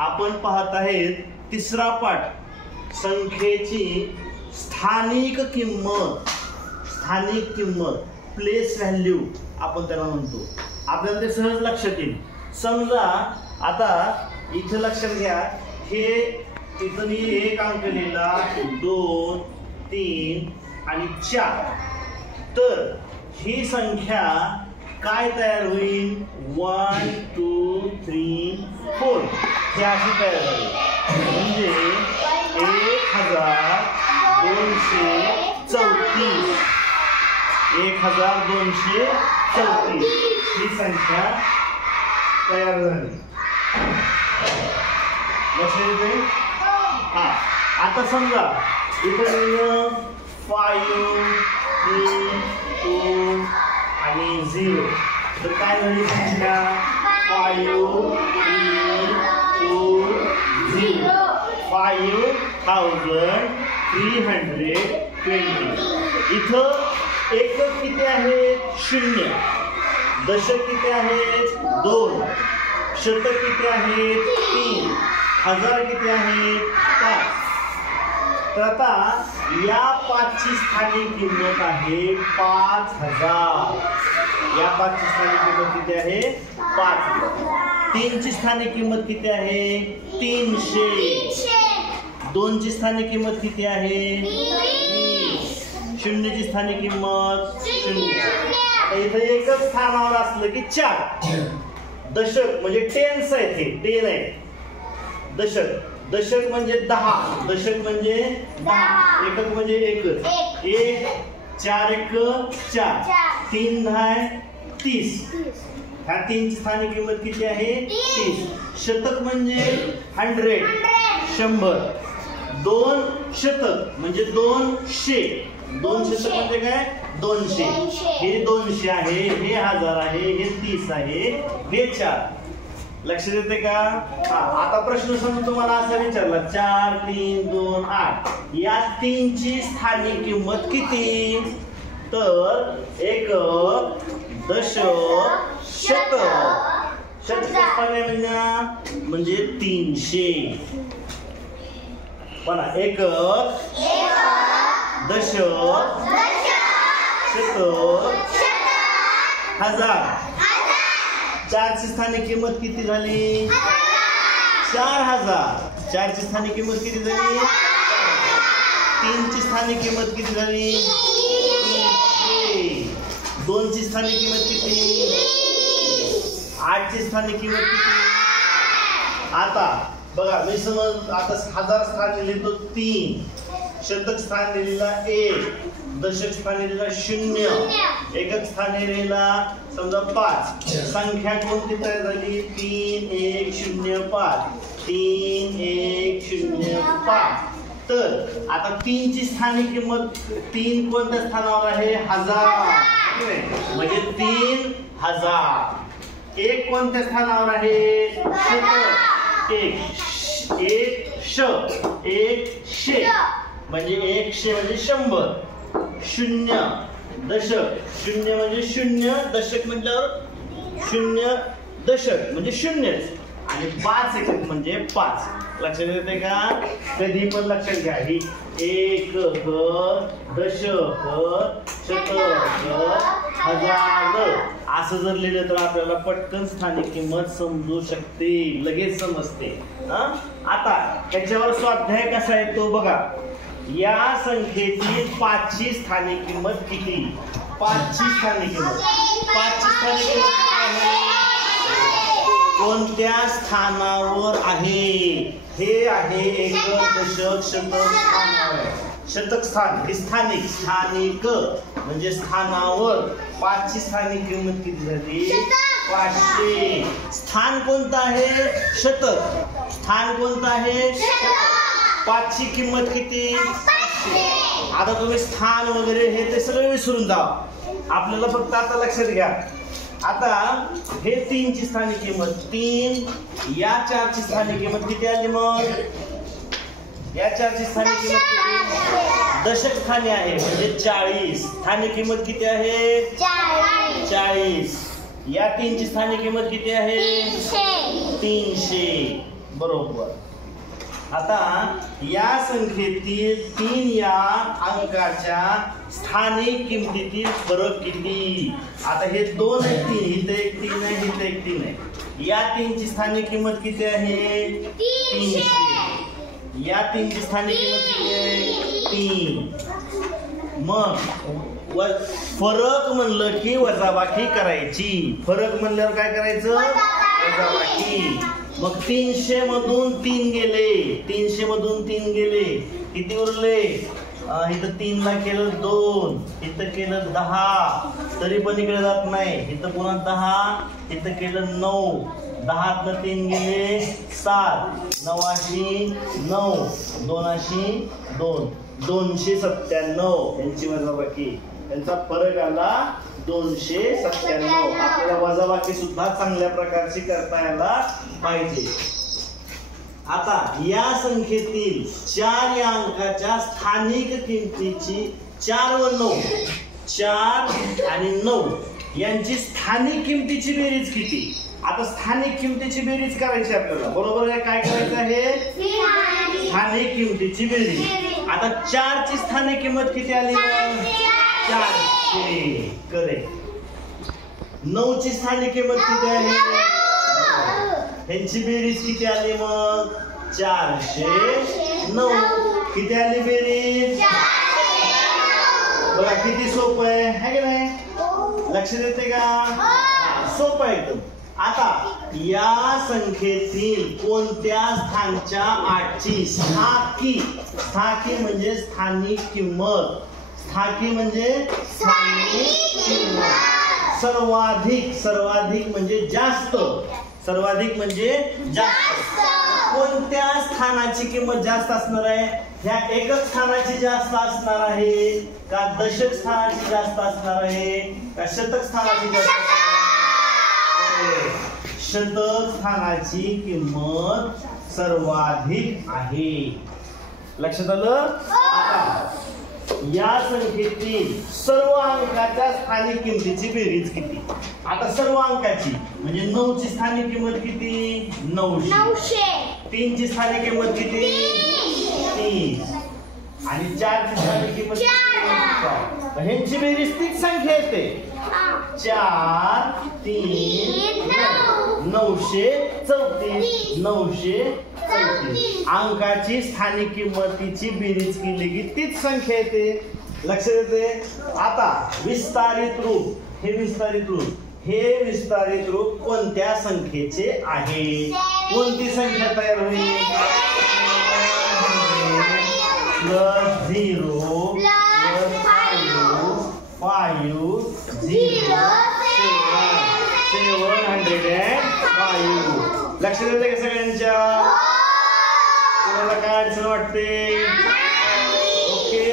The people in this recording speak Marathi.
आपण पाहत आहेत तिसरा पाठ, संख्येची स्थानिक किंमत. स्थानिक किंमत, प्लेस व्हॅल्यू आपण त्याला म्हणतो. आपल्याला ते सहज लक्षात येईल. समजा आता इथं लक्षात घ्या, हे इथं मी 1 अंक लिहिला, 2, 3 आणि 4. तर ही संख्या काय तयार होईल? 1, 2, 3, 4 ही अशी तयार होईल. म्हणजे 1234 1234 ही संख्या तयार झाली. लक्षात येते? हा, आता समजा इथं 5, 3, 2 आणि 0. तर काय झाली संख्या? 5, 3, 2, 0. 5320. इथं एकक किती आहेत? 0. दशक किती आहेत? 2. शतक किती आहेत? 3. हजार किती आहेत? 5. तर आता या 5ची स्थानिक किंमत आहे 5000. या 5ची स्थानिक किंमत किती आहे? 5000. 3ची स्थानिक किंमत किती आहे? 300. 2ची स्थानिक किंमत किती आहे? 20. 0ची स्थानिक किंमत 0. आता इथं एकच स्थानावर असलं की 4. दशक म्हणजे टेन्स आहे, ते 10 आहे. दशक म्हणजे 10. दशक म्हणजे 10. एकक म्हणजे एकच. 1 4 1 4. 3 10 30. ह्या 3ची स्थानिक किंमत किती आहे? 30. शतक म्हणजे 100. 100. 2 शतक म्हणजे 200. 2 शतक म्हणजे काय? 200. हे 200 आहे, हे 1000 आहे, हे 30 आहे, हे 4. लक्षात येते का? आता प्रश्न समजा तुम्हाला असा विचारला, 4 3 2 8 या 3ची स्थानिक किंमत किती? तर एकक, दशक, शतक. शतक म्हणजे 300. बघा, एकक, दशक, शतक, हजार. 4ची स्थानिक किंमत किती झाली? 4000. 4ची स्थानिक किंमत किती झाली? 3ची स्थानिक किंमत किती झाली? 2ची स्थानिक किंमत किती? 8ची स्थानिक किंमत किती? आता बघा, मी समज आता 1000 स्थान दिले तो 3, शतक स्थान दिलेला 1, दशक स्थान दिलेला 0, एकक स्थान दिलेला समजा 5. संख्या कोणती तयार झाली? 3105. 3105. तर आता 3ची स्थानिक किंमत, 3 कोणत्या स्थानावर आहे? 1000. म्हणजे 3000. 1 कोणत्या स्थानावर आहे? शतक. 100 म्हणजे 100 म्हणजे 100. 0 दशक. 0 म्हणजे 0. दशक म्हटल्यावर 0 दशक म्हणजे 0. आणि 5 एकक म्हणजे 5. लक्षात येते का? कधी पण लक्षात घ्या, ही एकक, दशक, शतक, हजार असं जर लिहिलं तर आपल्याला पटकन स्थानिक किंमत समजू शकते, लगेच समजते. आता त्याच्यावर स्वाध्याय कसा आहे तो बघा. या संख्येची 5ची स्थानिक किंमत किती? 5ची स्थानिक किंमत, 5ची स्थानिक किंमत कोणत्या स्थानावर आहे? हे आहे एकक, दशक, शतक, स्थानावर. शतक स्थान हे स्थानिक. स्थानिक म्हणजे स्थानावर. 5ची स्थानिक किंमत किती झाली? 500. स्थान कोणतं आहे? शतक. स्थान कोणतं आहे? शतक. 5ची किंमत किती? 500. आता तुम्ही स्थान वगैरे हे ते सगळं विसरून जा. आपल्याला फक्त आता लक्षात घ्या. आता हे 3ची स्थानिक किंमत 3. या 4ची स्थानिक किंमत किती आली? मग या 4ची स्थानिक किंमत किती? दशक स्थानी आहे म्हणजे 40. स्थानिक किंमत किती आहे? 40. या 3ची स्थानिक किंमत किती आहे? 300. बरोबर. आता या संख्येतील 3 या अंकाच्या स्थानिक किमतीतील फरक किती? आता हे 2 आहेत, 3 इथे एक 3 आहे, इथे एक 3 आहे. या 3 ची स्थानिक किंमत किती आहे? 300. या 3 ची स्थानिक किंमत किती आहे? 3. मग फरक म्हणलं की वजाबाकी करायची. फरक म्हणल्यावर काय करायचं? वजाबाकी. मग 300 मधून 3 गेले, 300 मधून 3 गेले, किती उरले? इथं 3 ला केलं 2, इथं केलं 10, तरी पण इकडे जात नाही. इथं पुन्हा 10, इथं केलं 9, 10 तनं 3 गेले 7, 9 9, 2 2, 297 यांची वजाबाकी. यांचा फरक आला 297. आपल्याला वजाबाकी सुद्धा चांगल्या प्रकारची करता यायला पाहिजे. आता या संख्येतील 4 या अंकाच्या स्थानिक किमतीची 4 व 9, 4 आणि 9 यांची स्थानिक किमतीची बेरीज किती? आता स्थानिक किमतीची बेरीज करायची आपल्याला. बरोबर आहे? काय करायचं आहे? स्थानिक किमतीची बेरीज. आता 4 ची स्थानिक किंमत किती आली? 400. करेक्ट. 9 ची स्थानिक किंमत किती आहे? यांची बेरीज किती आली? मग 409. किती आली बेरीज? बघा किती सोपं आहे की नाही? लक्ष देते का? सोपं आहे एकदम. आता या संख्येतील कोणत्या स्थानच्या 8ची स्थाकी म्हणजे स्थानिक किंमत. स्थाकी म्हणजे स्थानिक किंमत. सर्वाधिक म्हणजे जास्त. सर्वाधिक म्हणजे जास्त. कोणत्या स्थानाची किंमत जास्त असणार आहे? ह्या एकक स्थानाची जास्त असणार आहे का दशक स्थानाची जास्त असणार आहे का शतक स्थानाची जास्त असणार आहे? शतक स्थानाची किंमत सर्वाधिक आहे. लक्षात आलं? आता या संख्येतील सर्व अंकाच्या स्थानिक किमतीची बेरीज किती? आता सर्व अंकाची म्हणजे 9 ची स्थानिक किंमत किती? 900. 3 ची स्थानिक किंमत किती? 30. आणि 4 ची स्थानिक किंमत किती? ह्यांची बेरीज तीच संख्या येते. 4 3 934. 934 अंकाची स्थानिक किंमतीची बेरीज केली की तीच संख्या येते. लक्ष देते? आता विस्तारित रूप. हे विस्तारित रूप कोणत्या संख्येचे आहे? कोणती संख्या तयार होईल? +0 +5 705. लक्ष देते का सगळ्यांच्या? कोणाला काय अडचण वाटते? ओके.